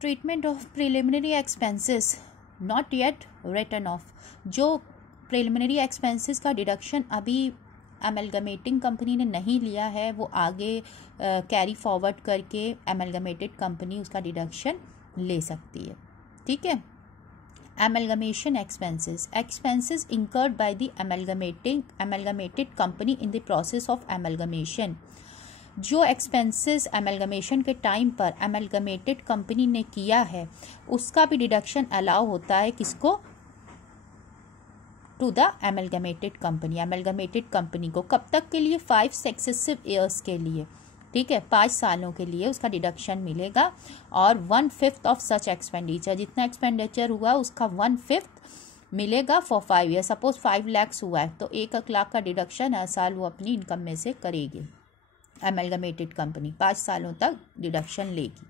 Treatment of preliminary expenses not yet written off. जो preliminary expenses का deduction अभी amalgamating company ने नहीं लिया है वो आगे कैरी फॉरवर्ड करके एमलगमेटेड कंपनी उसका डिडक्शन ले सकती है। ठीक है। Amalgamation expenses incurred by the amalgamated company in the process of amalgamation. जो एक्सपेंसेस एमलगमेशन के टाइम पर एमलगमेटेड कंपनी ने किया है उसका भी डिडक्शन अलाउ होता है किसको, टू द एमलगमेटेड कंपनी को। कब तक के लिए, 5 सक्सेसिव ईयर्स के लिए। ठीक है, 5 सालों के लिए उसका डिडक्शन मिलेगा। और 1/5 ऑफ सच एक्सपेंडिचर, जितना एक्सपेंडिचर हुआ उसका 1/5 मिलेगा फॉर 5 ईयर। सपोज 5 लाख हुआ है तो 1 लाख का डिडक्शन हर साल वो अपनी इनकम में से करेगी। एमलगमेटेड कंपनी 5 सालों तक डिडक्शन लेगी।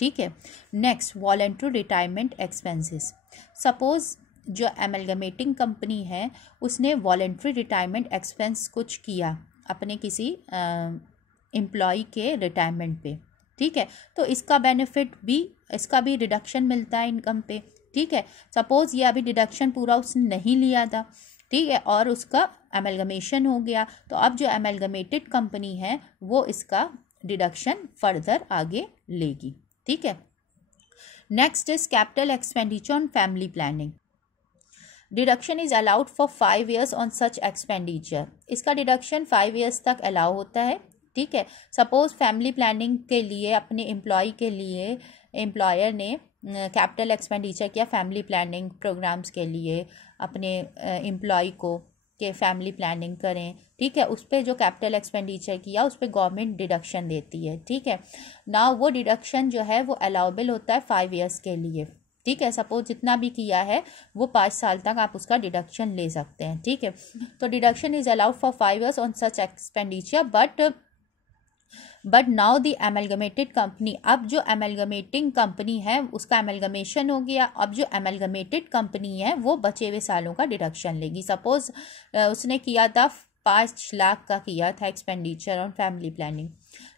ठीक है। Next, voluntary retirement expenses. Suppose जो एमलगमेटिंग कंपनी है उसने वॉलंटरी रिटायरमेंट एक्सपेंस कुछ किया अपने किसी एम्प्लॉय के रिटायरमेंट पे। ठीक है, तो इसका बेनिफिट भी, इसका भी रिडक्शन मिलता है इनकम पे। ठीक है, सपोज ये अभी डिडक्शन पूरा उसने नहीं लिया था, ठीक है, और उसका एमलगमेशन हो गया, तो अब जो एमलगमेटेड कंपनी है वो इसका डिडक्शन फर्दर आगे लेगी। ठीक है। Next is capital expenditure on family planning. Deduction is allowed for 5 years on such expenditure. इसका डिडक्शन 5 ईयर्स तक अलाउ होता है। ठीक है, सपोज फैमिली प्लानिंग के लिए अपने एम्प्लॉय के लिए एम्प्लॉयर ने कैपिटल एक्सपेंडिचर किया फैमिली प्लानिंग प्रोग्राम्स के लिए, अपने एम्प्लॉय को के फैमिली प्लानिंग करें। ठीक है, उस पर जो कैपिटल एक्सपेंडिचर किया उस पर गवर्नमेंट डिडक्शन देती है। ठीक है ना, वो डिडक्शन जो है वो अलाउबल होता है 5 ईयर्स के लिए। ठीक है, सपोज जितना भी किया है वो 5 साल तक आप उसका डिडक्शन ले सकते हैं। ठीक है, तो deduction is allowed for 5 years on such expenditure but now the amalgamated company. अब जो एमलगमेटिंग कंपनी है उसका एमलगमेशन हो गया, अब जो एमलगमेटेड कंपनी है वो बचे हुए सालों का डिडक्शन लेगी। सपोज उसने किया था 5 लाख का किया था एक्सपेंडिचर ऑन फैमिली प्लानिंग।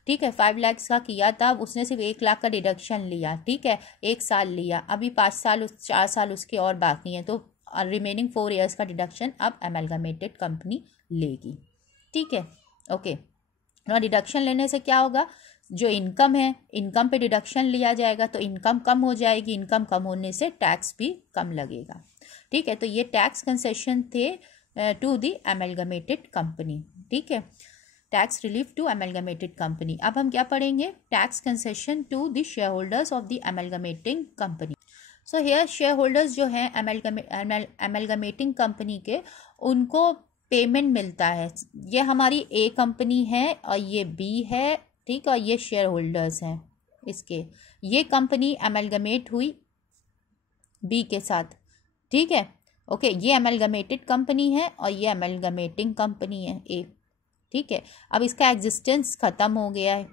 ठीक है, 5 लाख का किया था, उसने सिर्फ 1 लाख का डिडक्शन लिया। ठीक है, 1 साल लिया, अभी 4 साल उसके और बाकी हैं, तो रिमेनिंग 4 ईयर्स का डिडक्शन अब एमलगमेटेड कंपनी लेगी। ठीक है, ओके। डिडक्शन लेने से क्या होगा, जो इनकम है इनकम पे डिडक्शन लिया जाएगा तो इनकम कम हो जाएगी, इनकम कम होने से टैक्स भी कम लगेगा। ठीक है, तो ये टैक्स कंसेशन थे टू द एमलगमेटेड कंपनी। ठीक है, tax relief to amalgamated company. अब हम क्या पढ़ेंगे, tax concession to the share holders of the amalgamating company. So here share holders जो हैं एमलगमेटिंग कंपनी के, उनको पेमेंट मिलता है। ये हमारी ए कंपनी है और ये बी है। ठीक है, और ये शेयर होल्डर्स हैं इसके। ये कंपनी एमलगमेट हुई बी के साथ। ठीक है, ओके, ये एमलगमेटेड कंपनी है और ये एमलगमेटिंग कंपनी है ए। ठीक है, अब इसका एग्जिस्टेंस ख़त्म हो गया है।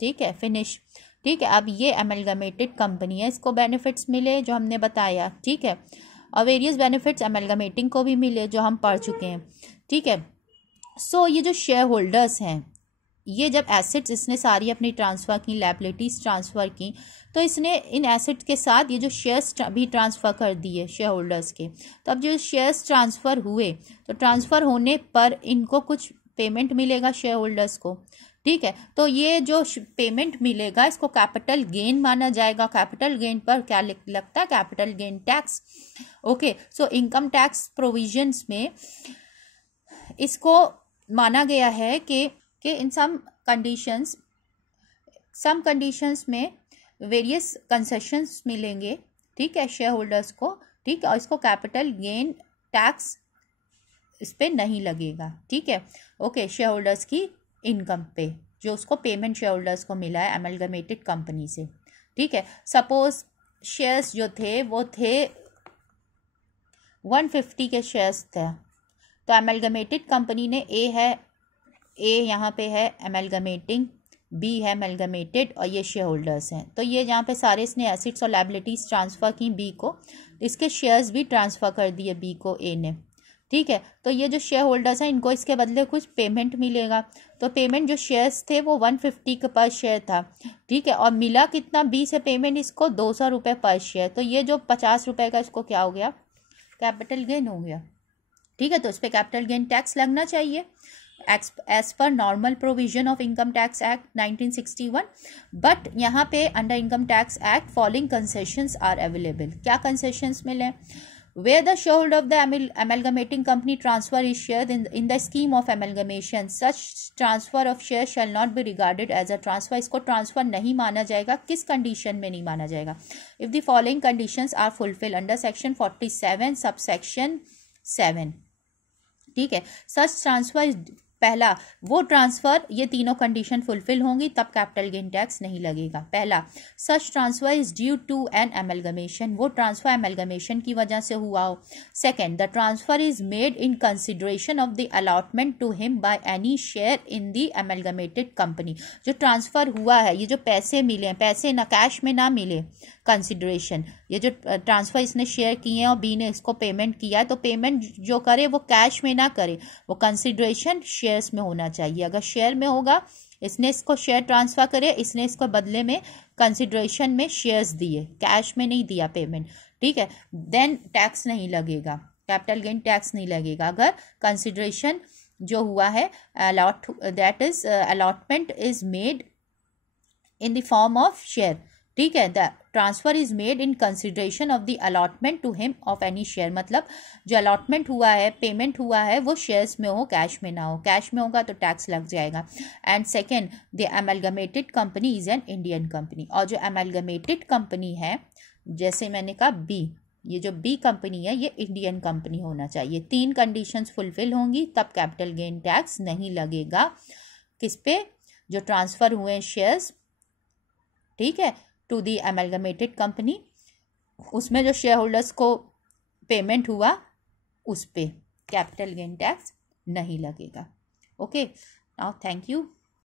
ठीक है, फिनिश। ठीक है, अब ये एमलगमेटेड कंपनी है, इसको बेनिफिट्स मिले जो हमने बताया। ठीक है, और वेरियस बेनिफिट्स एमलगमेटिंग को भी मिले जो हम पढ़ चुके हैं। ठीक है, सो ये जो शेयर होल्डर्स हैं, ये जब एसेट्स इसने सारी अपनी ट्रांसफ़र की, लायबिलिटीज़ ट्रांसफ़र की, तो इसने इन एसेट्स के साथ ये जो शेयर्स भी ट्रांसफ़र कर दिए शेयर होल्डर्स के। तो अब जो शेयर्स ट्रांसफ़र हुए तो ट्रांसफ़र होने पर इनको कुछ पेमेंट मिलेगा शेयर होल्डर्स को। ठीक है, तो ये जो पेमेंट मिलेगा इसको कैपिटल गेन माना जाएगा। कैपिटल गेन पर क्या लगता है, capital gain tax. Okay, so income tax provisions में इसको माना गया है कि इन सम कंडीशंस में वेरियस कंसेशंस मिलेंगे। ठीक है, शेयर होल्डर्स को। ठीक है, और इसको कैपिटल गेन टैक्स इस पर नहीं लगेगा। ठीक है, ओके, शेयर होल्डर्स की इनकम पे जो उसको पेमेंट शेयर होल्डर्स को मिला है एमलगमेटेड कंपनी से। ठीक है, सपोज शेयर्स जो थे वो थे 150 के शेयर्स थे, तो एमलगमेटेड कंपनी ने ए यहाँ पे है एमलगमेटिंग, बी है एमलगमेटेड और ये शेयर होल्डर्स हैं। तो ये यहाँ पे सारे इसने एसेट्स और लायबिलिटीज़ ट्रांसफ़र की बी को, इसके शेयर्स भी ट्रांसफ़र कर दिए बी को ए ने। ठीक है। तो ये जो शेयर होल्डर्स हैं इनको इसके बदले कुछ पेमेंट मिलेगा। तो पेमेंट जो शेयर्स थे वो 150 पर शेयर था, ठीक है, और मिला कितना, 20 है पेमेंट इसको 200 रुपये पर शेयर। तो ये जो 50 रुपये का इसको क्या हो गया, कैपिटल गेन हो गया, ठीक है। तो इस पर कैपिटल गेन टैक्स लगना चाहिए as per normal provision of income tax act 1961। But यहाँ पे under income tax act following concessions are available. क्या कंसेशंस मिले, where the shareholder of the amalgamating company transfer his share in the scheme of amalgamation, such transfer of share shall not be regarded as a transfer। इसको transfer नहीं माना जाएगा। किस condition में नहीं माना जाएगा, if the following conditions are fulfilled under section 47 subsection 7, ठीक है। सच ट्रांसफर, पहला वो ट्रांसफर, ये तीनों कंडीशन फुलफिल होंगी तब कैपिटल गेन टैक्स नहीं लगेगा। पहला, such transfer is due to an amalgamation, वो ट्रांसफर एमलगमेशन की वजह से हुआ हो। Second, the transfer is made in consideration of the allotment to him by any share in the amalgamated company. जो ट्रांसफर हुआ है, ये जो पैसे मिले, पैसे ना कैश में ना मिले, कंसिडरेशन, ये जो ट्रांसफर इसने शेयर किए हैं और बी ने इसको पेमेंट किया है, तो पेमेंट जो करे वो कैश में ना करे, वो कंसिडरेशन शेयर्स में होना चाहिए। अगर शेयर में होगा, इसने इसको शेयर ट्रांसफर करे, इसने इसको बदले में कंसिडरेशन में शेयर्स दिए, कैश में नहीं दिया पेमेंट, ठीक है, देन टैक्स नहीं लगेगा, कैपिटल गेन टैक्स नहीं लगेगा। अगर कंसिडरेशन जो हुआ है that is allotment is made in the form of share, ठीक है, the transfer is made in consideration of the allotment to him of any share, मतलब जो अलॉटमेंट हुआ है, पेमेंट हुआ है, वो शेयर्स में हो, कैश में ना हो। कैश में होगा तो टैक्स लग जाएगा। And second, the amalgamated company is an Indian company, और जो एमलगमेटेड कंपनी है, जैसे मैंने कहा बी, ये जो बी कंपनी है ये इंडियन कंपनी होना चाहिए। तीन कंडीशंस फुलफिल होंगी तब कैपिटल गेन टैक्स नहीं लगेगा। किस पे, जो ट्रांसफर हुए शेयर्स, ठीक है, टू दी एमलगमेटेड कंपनी, उसमें जो शेयर होल्डर्स को पेमेंट हुआ उस पे कैपिटल गेन टैक्स नहीं लगेगा। Okay, now thank you.